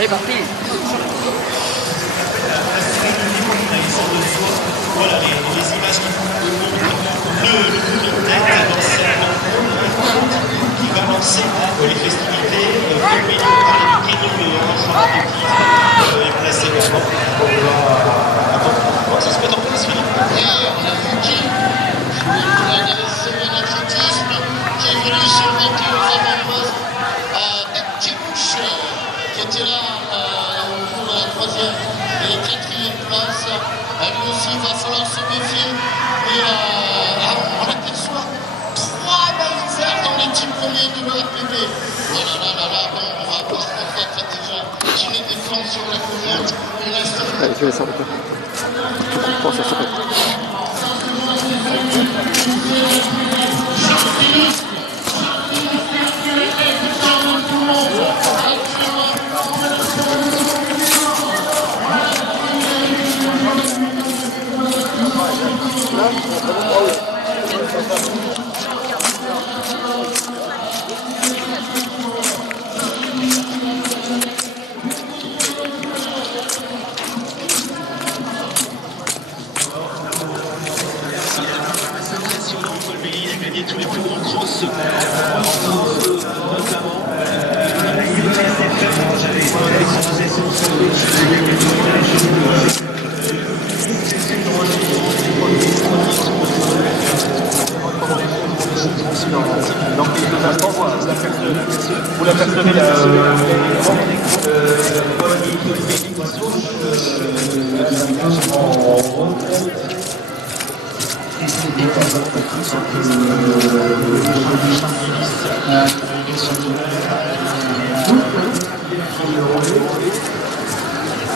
C'est parti. Voilà les images qui montrent le coup de tête qui va lancer les festivités féminines paralympiques est placé également. Ça se met en place, Philippe. Et on a vu qui en athlétisme, qui est venu se mettre aux avant-postes Tibouche, qui était là pour la 3e et 4e place. Lui aussi, il va falloir se méfier. Et on aperçoit 3 mailles vertes dans les 10 premiers de l'ORPB. Voilà, bon, on va voir déjà tirer des plans sur la couverture. Allez, je vais s'arrêter. Je pense que ça s'arrête. Tous les plus grands crosses notamment dans quelques instants, vous l'apercevez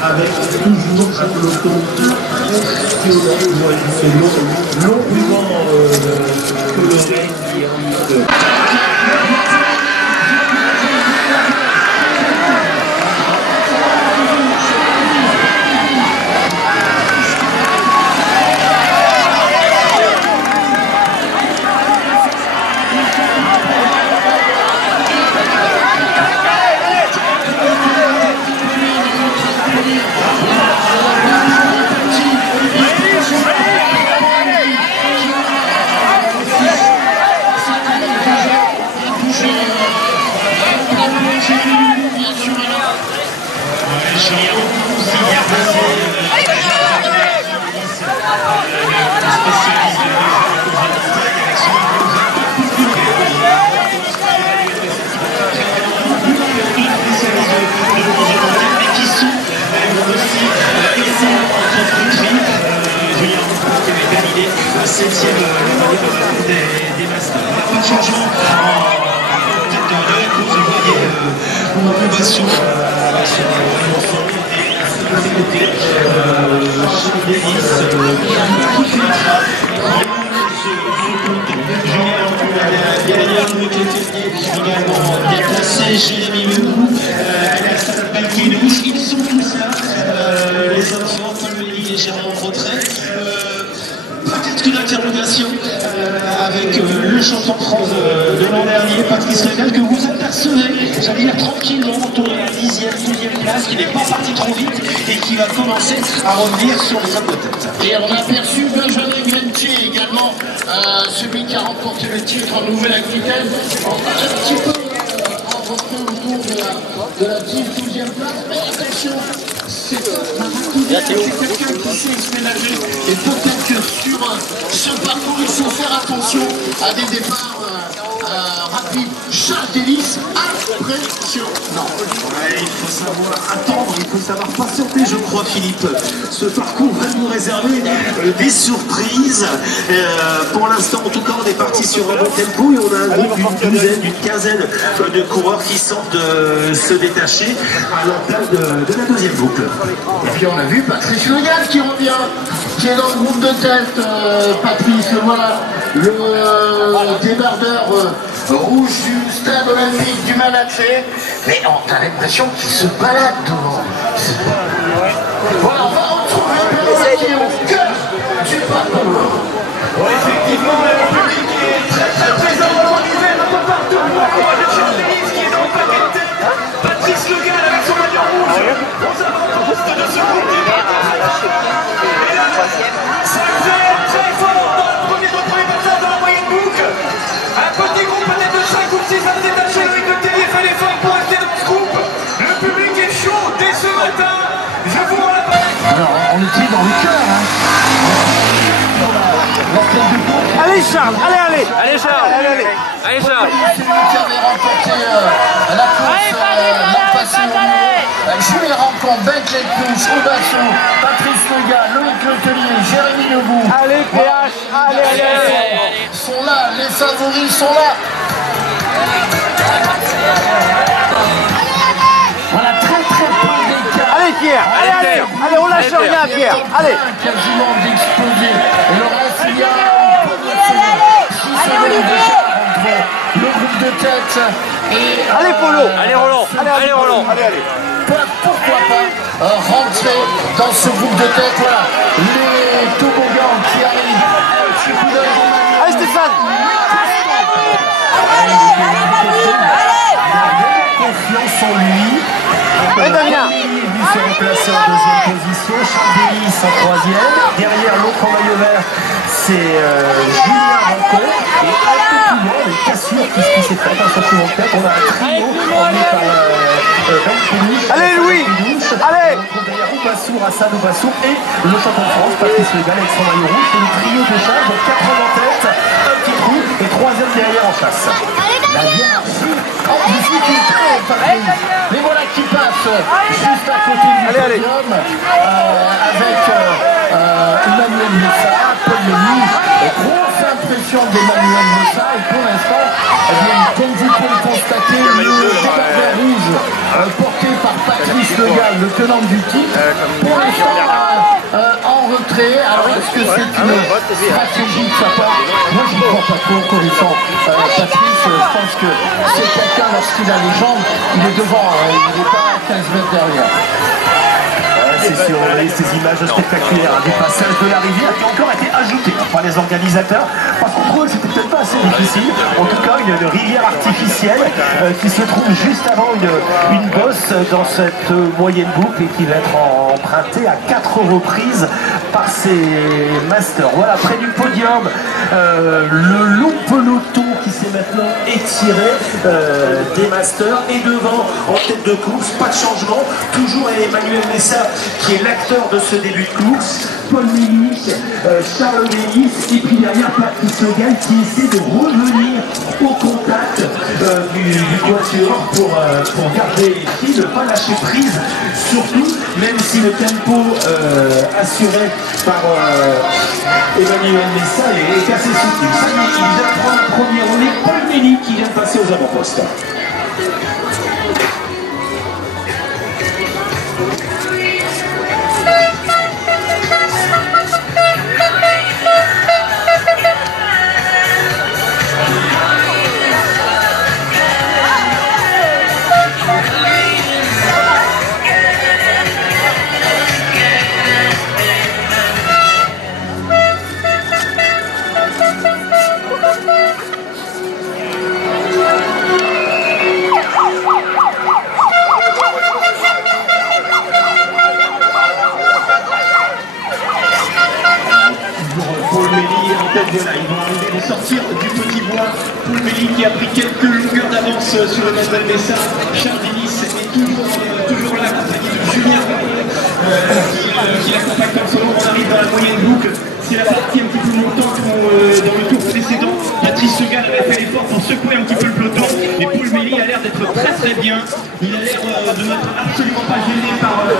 avec toujours un peloton longuement coloré qui septième des masters. Il n'y a pas de changement en tête de la course. Vous voyez on va sur également déplacé Jérémy Leroux, Alassane Balkénouche. Ils sont tous là, les enfants, Paul Méli légèrement en retrait. Peut-être une interrogation avec le champion de France de l'an dernier, Patrice Régal, que vous apercevez, j'allais dire tranquillement, autour de la 10e, 12e place, qui n'est pas parti trop vite et qui va commencer à revenir sur les hommes de tête. Et on a aperçu Benjamin Glenty également, celui qui a remporté le titre en Nouvelle-Aquitaine. Un petit peu retrait autour de la team 12e place. Mais attention, c'est quelqu'un qui sait se ménager. Et peut-être que sur ce parcours, il faut faire attention à des départs rapides. Charles Delis, impressionnant. Ouais, il faut savoir attendre, il faut savoir patienter, je crois, Philippe. Ce parcours va nous réserver des surprises. Pour l'instant, en tout cas, on est parti sur un bon tempo et on a un groupe d'une douzaine, d'une quinzaine de coureurs qui semblent se détacher à l'entame de la deuxième boucle. Et puis on a vu Patrice Legal qui revient, qui est dans le groupe de tête. Patrice, voilà, le débardeur rouge du stade olympique du Malaxé. Mais on a l'impression qu'il se balade devant. Voilà, on va retrouver Benoît qui est au cœur du parcours. Effectivement, le public est très présent dans l'hiver, un peu partout. On voit le Charles Delis qui est dans le paquet de tête. Patrice Legal avec son maillot rouge. On s'avance de ce groupe qui va. Et là, ça fait très fort dans le premier passage dans la moyenne boucle. Un petit groupe peut-être de 5 ou 6 à se détacher. Avec le Tellier fait l'effort pour rester dans ce groupe. Le public est chaud dès ce matin. Je vous rends la balle. Alors, on était dans le cœur, hein. Allez Charles, allez Charles, allez Charles. C'est lui qui avait remporté la course l'an passé au Mont. Julien Rancon, Bentley Clouche, Aubasso, Patrice Legal, Loïc Letellier, Jérémy Legout. Allez PH, allez. Sont là, les favoris sont là. Voilà, très peu d'écart. Allez Pierre, allez, on lâche rien Pierre, allez. Quasiment d'exploser. Et le reste, il y a le groupe de tête et Allez Polo, allez Roland, allez. pourquoi pas rentrer dans ce groupe de tête. Voilà, les toboggans qui arrivent. Allez Stéphane. Confiance en lui. Allez Damien. Il s'est replacé en deuxième position, Charles Delis en troisième. Derrière l'autre en maillot vert, c'est Julien Rancon. Et un peu plus loin, on n'est pas sûr de ce qui s'est fait dans ce second tête. On a un trio emmené par Bentley Clouche. Allez Louis, allez. Derrière Oubassour, Hassan Oubassour et le champion de France, Patrice Legal avec son maillot rouge. C'est le trio de charge, donc 4 hommes en tête, un petit trou et troisième derrière en chasse. La hiérarchie en difficulté, Patrice. Mais voilà qui passe juste à côté du podium avec Emmanuel Messa, Paul Lenny. Grosse impression d'Emmanuel Messa et pour l'instant, comme vous pouvez le constater, le débardeur rouge porté par Patrice Legal, le tenant du titre, pour l'instant en retrait. Alors est-ce que c'est une stratégie de sa part? Moi je ne crois pas trop connaissant Patrice. Je pense que c'est quelqu'un, lorsqu'il a les jambes, il est devant, il n'est pas à 15 mètres derrière. C'est sûr, on a eu ces images spectaculaires du passage de la rivière qui a encore été ajouté par les organisateurs parce qu'on trouvait que c'était peut-être pas assez difficile. En tout cas, une rivière artificielle qui se trouve juste avant une bosse dans cette moyenne boucle et qui va être empruntée à 4 reprises par ces masters. Voilà, près du podium, le long peloton qui s'est maintenant étiré des masters et devant en tête de course, pas de changement, toujours Emmanuel Messa qui est l'acteur de ce début de course, Paul Lenny, Charles Delis et puis derrière Patrice Legal qui essaie de revenir au contact du quatuor pour garder les pieds, ne pas lâcher prise, surtout même si le tempo assuré par Emmanuel Messa est assez soutenu. Ça y est, il vient de prendre le premier relais, Paul Lenny qui vient de passer aux avant-postes. Paul Lenny en tête de là, ils vont arriver à sortir du petit bois Paul Méli qui a pris quelques longueurs d'avance sur Emmanuel Messa. Charles Denis est toujours là, accompagné de Julien qui l'accompagne comme son nom. On arrive dans la moyenne boucle. C'est la partie un petit peu montante où, dans le tour précédent, Patrice Segal avait fait l'effort pour secouer un petit peu le peloton. Et Paul Méli a l'air d'être très très bien. Il a l'air de n'être absolument pas gêné par le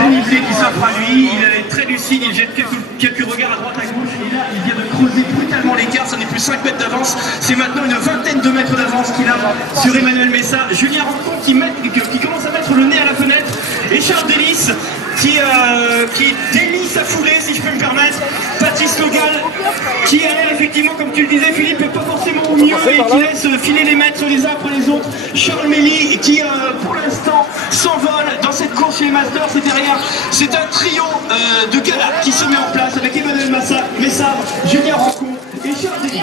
dénivelé qui s'offre à lui. Il est très lucide, il jette quelques regards à droite à gauche. Et là, il vient de creuser brutalement l'écart. Ça n'est plus 5 mètres d'avance. C'est maintenant une vingtaine de mètres d'avance qu'il a sur Emmanuel Messa. Julien Rancon qui commence à mettre le nez à la fenêtre. Et Charles Denis qui délie sa foulée, si je peux me permettre. Patrice Logal qui a l'air effectivement, comme tu le disais Philippe, pas forcément au mieux et qui laisse filer les mètres les uns après les autres. Charles Méli qui pour l'instant s'envole dans cette course chez les Masters. C'est derrière, c'est un trio de gala qui se met en place avec Emmanuel Messa, Julien Rancon et Charles Denis.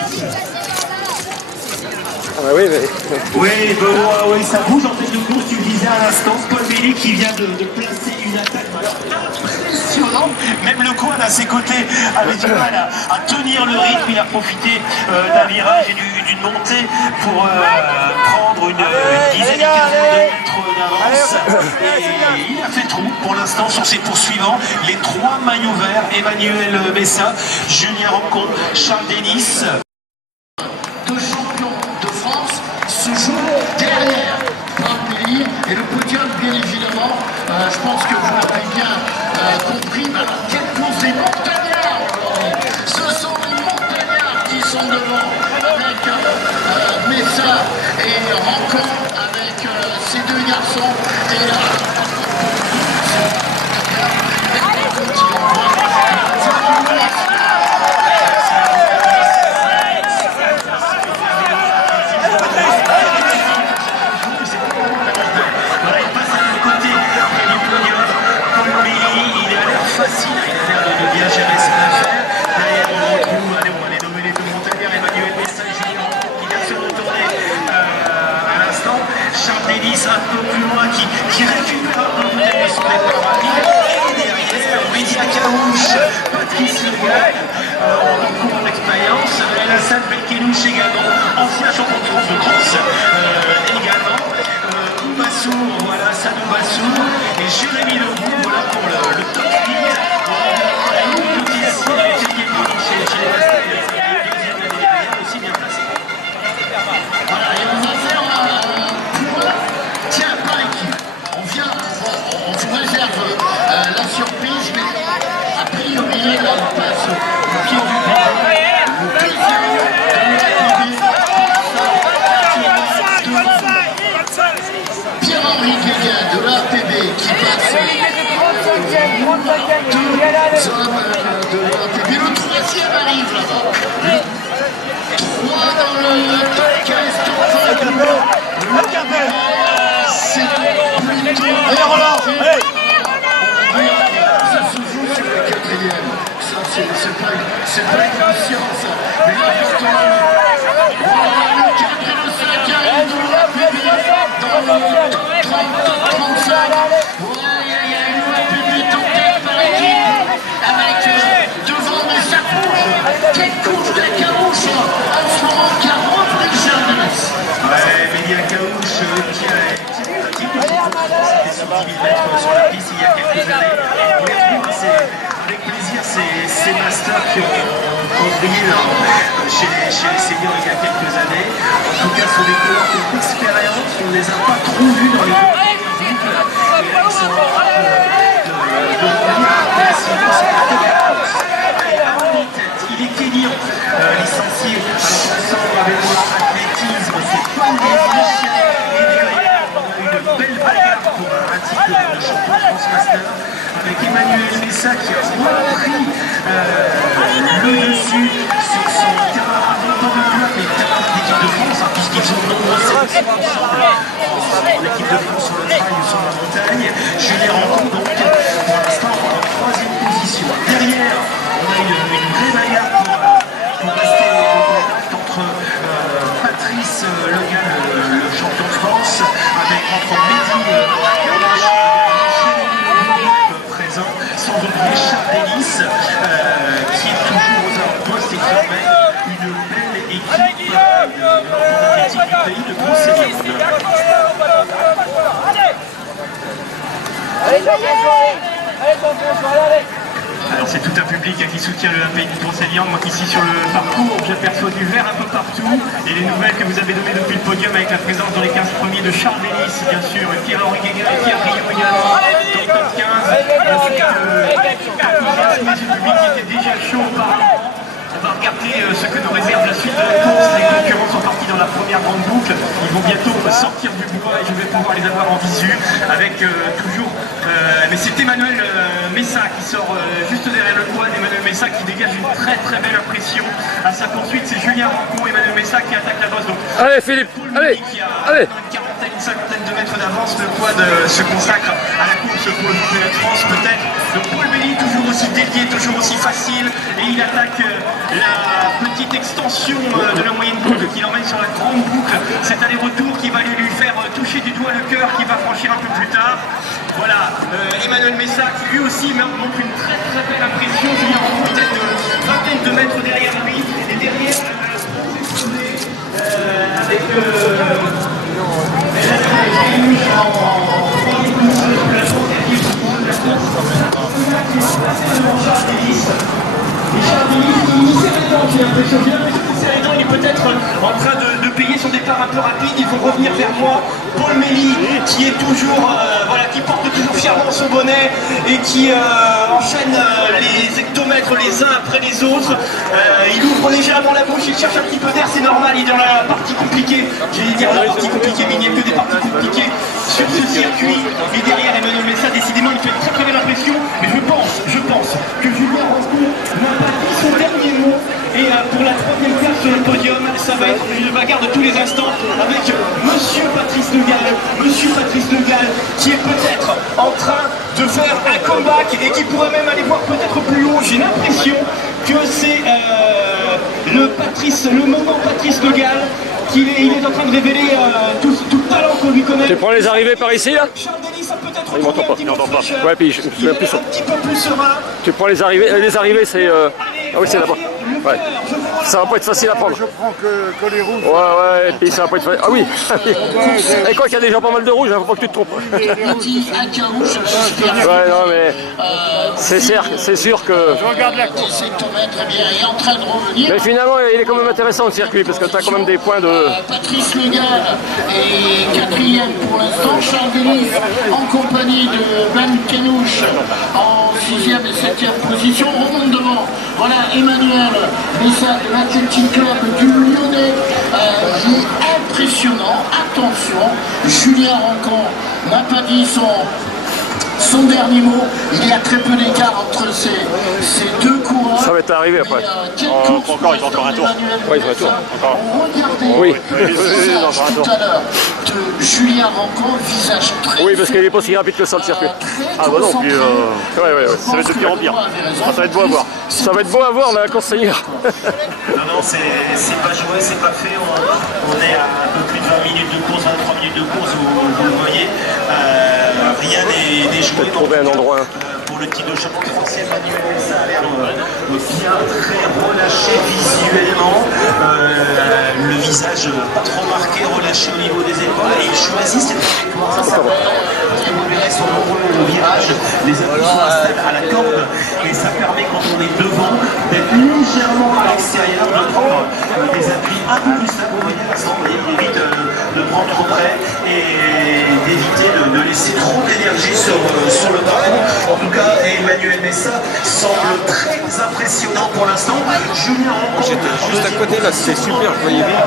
Ah bah oui, mais... Oui, Benoît, oui, ça bouge en tête de course, tu le disais à l'instant. Paul Méli qui vient de placer une attaque impressionnante. Même le coin à ses côtés avait du mal à tenir le rythme. Il a profité d'un virage et d'une montée pour prendre une dizaine de mètres d'avance. Et il a fait trou pour l'instant sur ses poursuivants. Les 3 maillots verts, Emmanuel Messa, Julien Rancon, Charles Denis. Deux champions de France se jouent derrière Paul Méli et le podium, bien évidemment. Je pense que vous l'avez bien compris. Mais alors, quelle course des montagnards aujourd'hui! Ce sont les montagnards qui sont devant avec Messa et Rancon avec ces deux garçons. Et un peu plus loin qui récupère un peu peut-être son départ rapide. Et derrière, Média Caouche, Patrice Legal, en cours d'expérience, Alassane Belkenouche également, ancien champion de France de course également. Oubassour, voilà, Sadou Bassour et Jérémy Leroux, voilà pour le top 10. Une petite sécurité qui est venue chez les Masters, aussi bien placé. voilà, et on va faire tiens, par équipe, on vous réserve la surprise, mais a priori, là, on passe au pied du podium. Le deuxième de l'APB, Pierre-Henri Guéguin de l'APB qui passe deux hommes de l'APB. Le troisième arrive là-bas. 3 dans le top 15, top 20. C'est plutôt... Allez Roland, allez. Ça se joue sur le quatrième. Ça, c'est pas une conscience. Mais l'important, le 4 et le 5 arrivent dans la PB, dans le top 35. Il y a une PB tentée par équipe, avec devant, mais ça bouge. Quelle course de Carouche en ce moment qui a repris Charles Denis. Ouais, Média Caouche qui a pratiquement c'était sur 10 000 mètres sur la piste il y a quelques années. On les retrouve avec plaisir ces masters qui ont brillé chez les seniors il y a quelques années. En tout cas, ce sont des coureurs qui ont d'expérience, on ne les a pas trop vus dans les boucles. Et là, ils sont en train de revenir progressivement sur la course. Allez, avant en tête, il est Kenyan, licencié à l'ensemble avec l'athlétisme, c'est Paul Méli. Et derrière, on a une belle bagarre pour un titre de champion de France Master avec Emmanuel Messa qui a repris le dessus sur son camarade d'autant de club et camarade d'équipe de France, puisqu'ils ont de nombreuses sélections ensemble en équipe de France sur le trail ou sur la montagne. Julien Rancon donc pour l'instant en 3e position. Derrière, on a une vraie bagarre pour rester en contact entre Patrice Legal, le champion de France, avec entre Mehdi présent, sans oublier Charles Denis pays de Brocéliande. Alors c'est tout un public qui soutient le pays de Brocéliande. Moi ici sur le parcours, j'aperçois du vert un peu partout. Et les nouvelles que vous avez données depuis le podium avec la présence dans les 15 premiers de Charles Denis, bien sûr, Pierre-Henri Guéguin et Pierre Rion également, dans le top 15. Ensuite, le public qui était déjà chaud auparavant. On va regarder ce que nous réserve la suite de la course. Les concurrents sont partis dans la première grande boucle. Ils vont bientôt sortir du bois et je vais pouvoir les avoir en visu avec toujours... mais c'est Emmanuel Messa qui sort juste derrière le quad. Emmanuel Messa qui dégage une très très belle impression. À sa poursuite, c'est Julien Rancon, Emmanuel Messa qui attaque la bosse. Donc, allez Philippe, allez, qui a allez. une quarantaine, une cinquantaine de mètres d'avance. Le quad se consacre à la course pour le championnat de France peut-être. Donc Paul Belly, toujours aussi dédié, toujours aussi facile. Et il attaque la petite extension de la moyenne boucle qui l'emmène sur la grande boucle. Cet aller-retour qui va lui faire toucher du doigt le cœur, qui va franchir un peu plus tard. Voilà, Emmanuel Messa qui lui aussi montre une très très belle impression. Julien Rancon peut-être de vingtaine de mètres derrière lui. Et derrière, avec j'ai l'impression qu'il est peut-être en train de payer son départ un peu rapide. Il faut revenir vers moi. Paul Méli qui est toujours, voilà, qui porte toujours fièrement son bonnet et qui enchaîne les hectomètres les uns après les autres. Il ouvre légèrement la bouche, il cherche un petit peu d'air, c'est normal, il est dans la partie compliquée. J'allais dire la partie compliquée, mais il n'y a que des parties compliquées sur ce circuit. Et derrière Emmanuel Messa, décidément, il fait une très très belle impression. Mais je pense que Julien Rancon n'a pas dit son dernier mot. Et pour la troisième place sur le podium, ça va être une bagarre de tous les instants avec Monsieur Patrice Le Gall, qui est peut-être en train de faire un comeback et qui pourrait même aller voir peut-être plus haut. J'ai l'impression que c'est le moment Patrice Le Gall, il est en train de révéler tout le talent qu'on lui connaît. Tu prends les arrivées par ici là? Charles Denis a peut-être il m'entend pas, il m'entend pas. Ouais, puis je me souviens plus. Un petit peu plus serein. Tu prends les arrivées c'est... Ah oui, c'est là-bas. Ouais. Ça va pas être facile à prendre. Je prends que les rouges. Ouais, et puis ça va pas être facile. Ah oui. Et quoi qu'il y a déjà pas mal de rouges, il faut pas que tu te trompes. Ouais, non, mais c'est sûr que... Je regarde la course. Mais finalement, il est quand même intéressant le circuit, parce que tu as quand même des points de... Patrice Le Gall est quatrième pour l'instant. Charles Denis en compagnie de Ben Kenouche en 6e et 7e position. On remonte devant. Voilà Emmanuel Messa de l'Athletic Club du Lyonnais. Impressionnant. Attention, Julien Rancon n'a pas dit son dernier mot. Il y a très peu d'écart entre ces deux coureurs. Ça va être arrivé après. Encore, il faut encore un tour. Oui, il faut un tour. Encore. Oui, encore un tour. Tout à l'heure de Julien Rancon, visage très... Oui, parce qu'il n'est pas si rapide que ça le circuit. Ah bah non, puis... Ouais. Ça va être de pire en pire. Ça va être beau à voir. Ça va être beau à voir, mais la course ça ira. Non, c'est pas joué, c'est pas fait. On est à un peu plus de 20 minutes de course, 23 minutes de course, vous le voyez. Rien n'est joué. Trouver un endroit. Pour le titre de champion français, Emmanuel Messa a l'air bien très relâché visuellement. Le visage pas trop marqué, relâché au niveau des épaules. Et il choisit cette trajectoire. Ça il verrait son nombreux virage. Les appuis sont à la corde. Et ça permet, quand on est devant, d'être légèrement à l'extérieur, de prendre des appuis un peu plus accompagnés. Il évite de prendre trop près et d'éviter de laisser trop d'énergie sur le parcours. En tout cas, Emmanuel Messa semble très impressionnant pour l'instant. Julien Rancon, j'étais juste à côté là, c'était super, je voyais bien.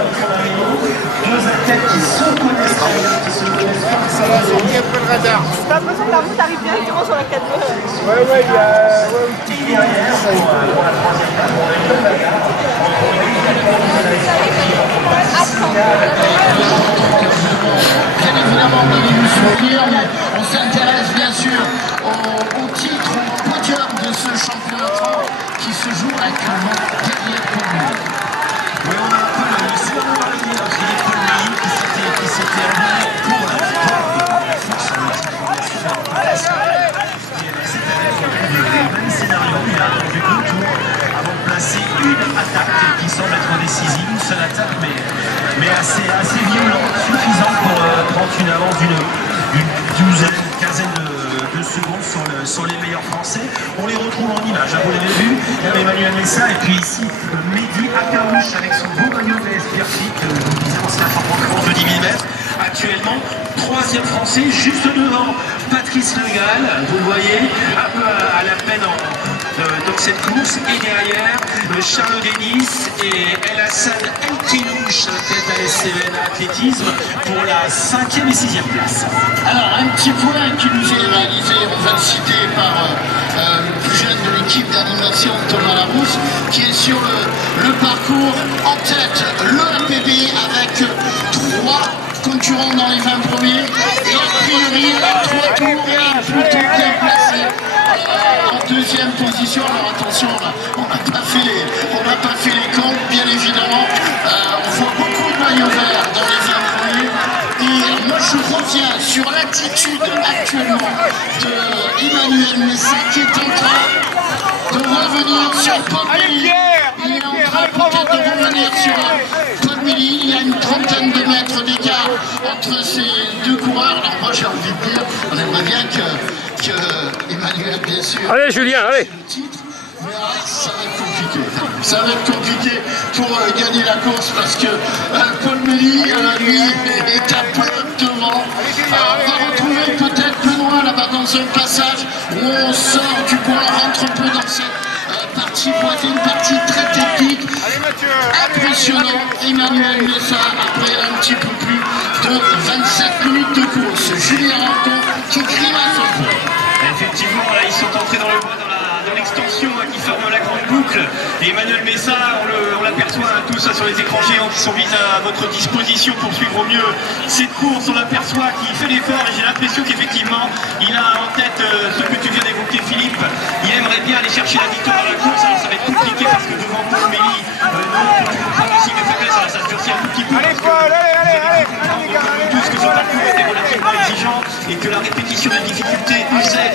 Deux athlètes qui se connaissent très bien, qui se connaissent pas. Ça va sortir un peu le radar. T'as l'impression que la route arrive directement sur la 4 voies. Ouais, il y a... Derrière, pour la troisième place, on a une bonne bagarre. Bien évidemment, vous allez nous soutenir, on s'intéresse bien sûr au titre, au podium de ce championnat de France qui se joue actuellement derrière Paul. Oui, on a un peu le cerveau à l'idée de Paul Méli qui s'était envoyé pour la victoire de la force sur le titre national. Cette année, on a le même scénario. Il a attendu 2 tours avant de placer une attaque qui semble être décisive. Une seule une avance d'une douzaine, quinzaine de secondes sur les meilleurs Français. On les retrouve en image, vous l'avez vu, Emmanuel Messa, et puis ici Mehdi Akaouche avec son beau maillot de l'Espire Fit, nous disons c'est un champion de 10 000 mètres. Actuellement, troisième Français, juste devant Patrice Le Gall, vous le voyez, un peu à la peine dans cette course, et derrière Charles Denis et El Hassan El Kinouche, tête à SCN Athlétisme, pour la 5e et 6e place. Alors, un petit point qui nous est réalisé, on va le citer par le plus jeune de l'équipe d'animation, Thomas Larousse, qui est sur le parcours en tête, le APB, avec 3 concurrents dans les 20 premiers, et a priori 3 tours et plutôt bien placé en deuxième position. Alors attention, on n'a pas fait les comptes, bien évidemment. On voit beaucoup de maillots verts dans les 20 premiers. Et moi je reviens sur l'attitude actuellement de Emmanuel Messa, qui est en train de revenir sur Paul Méli. Il est en train peut-être de revenir sur Paul Méli. Il y a une trentaine de mètres d'écart entre ces deux coureurs. Alors moi j'ai envie de dire, on aimerait bien que Emmanuel, bien sûr. Allez Julien, allez. Mais ça va être compliqué. Ça va être compliqué pour gagner la course parce que Paul Méli, lui, est un peu devant. On va retrouver peut-être Benoît là-bas dans un passage où on sort du bois, on rentre un peu dans cette partie boîtée, une partie très technique. Impressionnant. Emmanuel Messa après un petit peu plus de 27 minutes de course. Julien Rancon qui grimace un peu. Effectivement, là, ils sont entrés dans le bois, dans l'extension qui forme la grande boucle. Et Emmanuel Messa, on l'aperçoit tous sur les écrans géants qui sont mis à votre disposition pour suivre au mieux cette course. On l'aperçoit qui fait l'effort et j'ai l'impression qu'effectivement, il a en tête ce que tu viens d'évoquer, Philippe. Il aimerait bien aller chercher la victoire à la course. Alors ça va être compliqué parce que devant Paul Méli, on peut toujours prendre aussi des faiblesses. Ça se durcit un tout petit peu. Allez, Paul, allez, Tous que son parcours était relativement exigeant et que la répétition des difficultés usait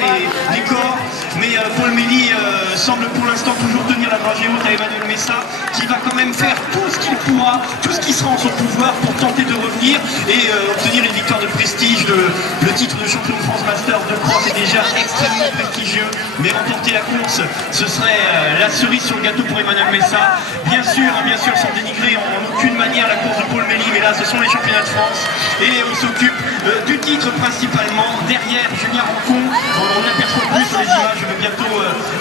les corps. Mais Paul Méli semble pour l'instant toujours tenir la dragée haute à Emmanuel Messa, qui va quand même faire tout ce qu'il pourra, tout ce qui sera en son pouvoir pour tenter de revenir et obtenir une victoire de prestige. Le titre de champion de France Master de cross est déjà extrêmement prestigieux, mais remporter la course, ce serait la cerise sur le gâteau pour Emmanuel Messa. Bien sûr, sans dénigrer en aucune manière la course de Paul Méli, mais là ce sont les championnats de France et on s'occupe du titre principalement. Derrière Julien Rancon, on aperçoit plus sur les images, je vais bientôt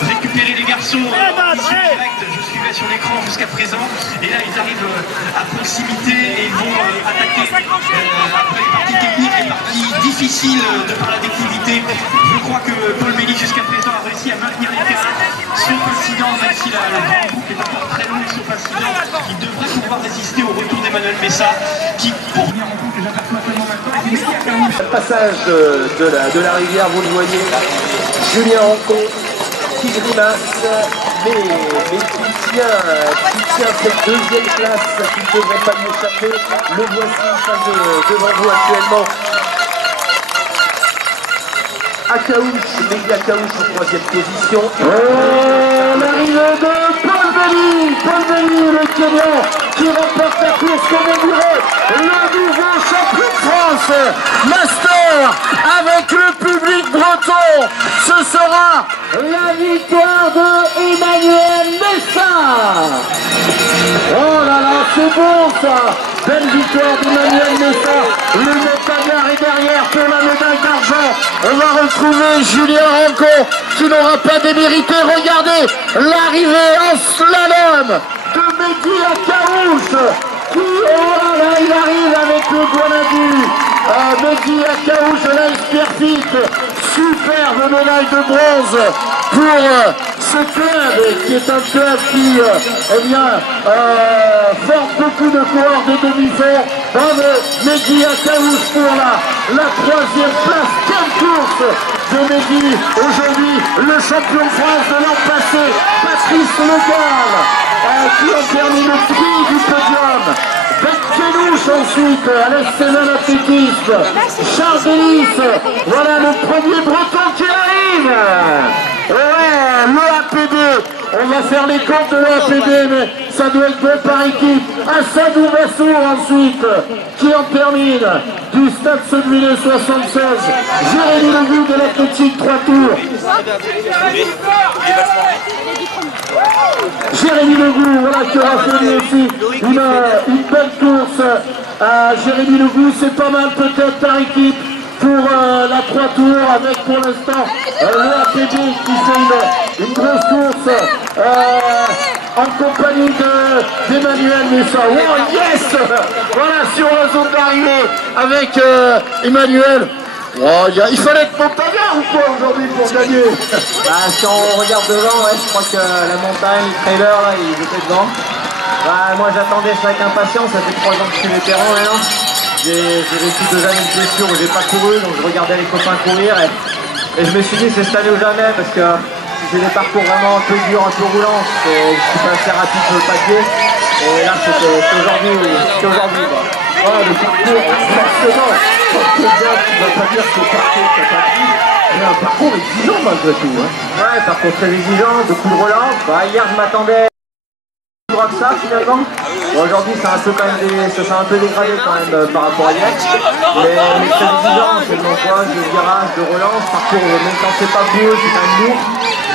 récupérer les garçons ici en direct. Je suivais sur l'écran jusqu'à présent et là ils arrivent à proximité et ils vont attaquer après les parties techniques, les parties difficiles de par la déclivité. Je crois que Paul Méli jusqu'à présent a réussi à maintenir les terrains sauf incident, même si la grande boucle est encore très longue, sauf incident, il devrait pouvoir résister au retour d'Emmanuel Messa qui pour bien rencontre que j'aperçois tellement maintenant. Le passage de la rivière, vous le voyez, Julien Rancon qui grimace, mais qui tient cette deuxième place qui ne devrait pas lui échapper. Le voici devant vous actuellement. Akaouche, Mehdi Akaouche en troisième position. L'arrivée de Paul Méli, le Kenyan, qui remporte la course comme on dirait, le nouveau champion de France Master avec le public breton. Ce sera la victoire de Emmanuel Messa. Oh là là, c'est bon ça. Belle victoire d'Emmanuel Messa. Le Montagnard est derrière pour la médaille d'argent. On va retrouver Julien Rancon qui n'aura pas démérité. Regardez l'arrivée en slalom de Mehdi Akaouche qui, oh là là, il arrive avec le Guanadu. Mehdi Akaouche de l'Espire Fit. Superbe médaille de bronze pour ce club qui est un club qui forme beaucoup de coureurs de demi-fond. Bravo Mehdi Akaouche pour la troisième place. Quelle course de Mehdi, aujourd'hui le champion de France de l'an passé, Patrice Le Gall, qui a permis le prix du podium. Kenouche ensuite, à l'Esteban Athlétisme, Charles Denis, voilà le premier breton qui arrive. Ouais, le APB On va faire les comptes de l'APB, mais ça doit être bon par équipe. Assadou Massour ensuite, qui en termine du Stade Seine-Villers 76. Jérémy Legout de l'Athlétique, 3 tours. Jérémy Legout, voilà qui aura fait lui aussi une belle course. Jérémy Legout, c'est pas mal peut-être par équipe pour la 3 tours avec pour l'instant l'APB qui fait une grosse course en compagnie d'Emmanuel Messa. Oh yes! Voilà sur la zone d'arrivée avec Emmanuel. Oh, il fallait être montagnard ou quoi aujourd'hui pour gagner? Si on regarde devant, ouais, je crois que la montagne, le trailer là, ils étaient devant. Moi j'attendais ça avec impatience, ça fait 3 ans que je suis vétéran maintenant. J'ai vécu 2 années de blessure où j'ai pas couru, donc je regardais les copains courir et je me suis dit c'est cette année ou jamais parce que j'ai des parcours vraiment un peu durs, un peu roulants, je suis pas assez rapide sur le papier et là c'était aujourd'hui. Ah, le parcours, forcément, tu vas pas dire que le parcours t'as pas pris, mais un parcours exigeant malgré tout. Hein. Ouais, parcours très exigeant, beaucoup de relance. Hier je m'attendais que ça finalement. Bon, aujourd'hui ça s'est un peu dégradé quand même par rapport à hier. Mais très exigeant, c'est de l'emploi, de virage, de relance, parcours même quand c'est pas beau, c'est quand même lourd.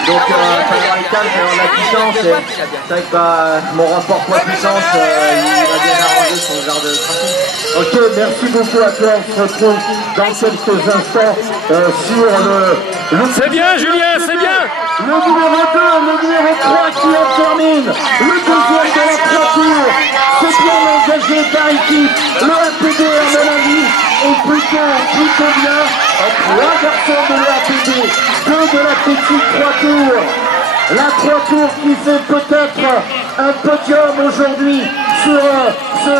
Donc il va y avoir les calmes, il va y avoir la puissance. C'est vrai que mon rapport poids-puissance, il va bien arranger son genre de trafic. Ok, merci beaucoup à toi, on se retrouve dans quelques instants sur le... C'est bien Julien, c'est bien. Le numéro 2, le numéro 3 qui en termine, le deuxième de la 3 tours, c'est bien engagé par équipe, le APB à mon avis est plutôt bien, 3 garçons de l'APB, 2 de l'Athlétique, 3 tours, la 3 tours qui fait peut-être un podium aujourd'hui sur ce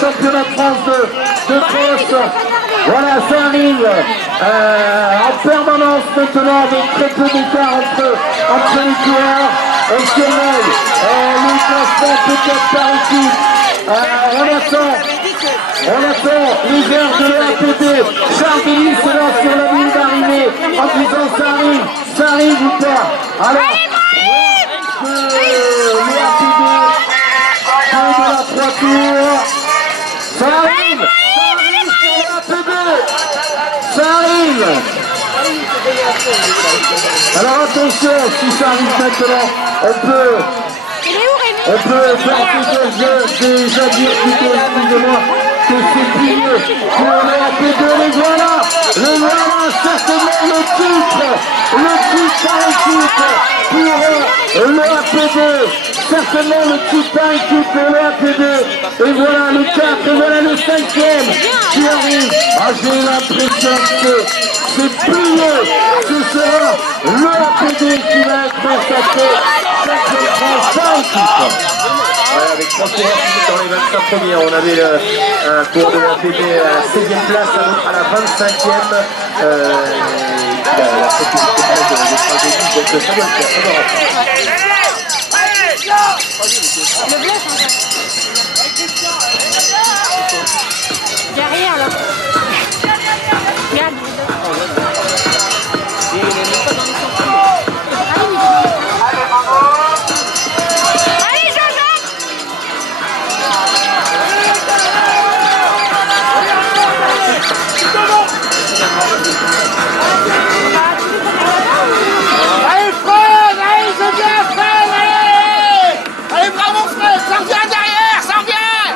championnat de France de cross. Voilà, ça arrive en permanence maintenant avec très peu d'écart entre les coureurs. On surveille le classement peut-être par équipe. On attend les verts de l'APB. Charles Denis est là sur la ligne d'arrivée en disant ça arrive ou pas. Alors, l'APB, 2 de la 3 tours. Ça arrive sur l'APB. Ça arrive. Alors attention, si ça arrive maintenant, on peut faire déjà dire plutôt, excusez-moi, que c'est plié pour l'APB. Les voilà, certainement le titre par équipe pour l'APB. Certainement le titre par équipe pour l'APB. Et voilà le 4, et voilà le 5e qui arrive. J'ai l'impression que c'est plié. Ce sera l'APB qui va être massacré. Ouais, avec 3 coureurs dans les 25 premiers, on avait un coureur de l'APB à la 16e place, un autre à la 25e. Il a la possibilité de donc ça doit le faire. Derrière là. Regarde. Allez, Jean-Jacques. Allez Fred, allez c'est bien Fred, allez. Allez bravo Fred, ça revient derrière, ça revient.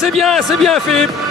c'est bien Philippe.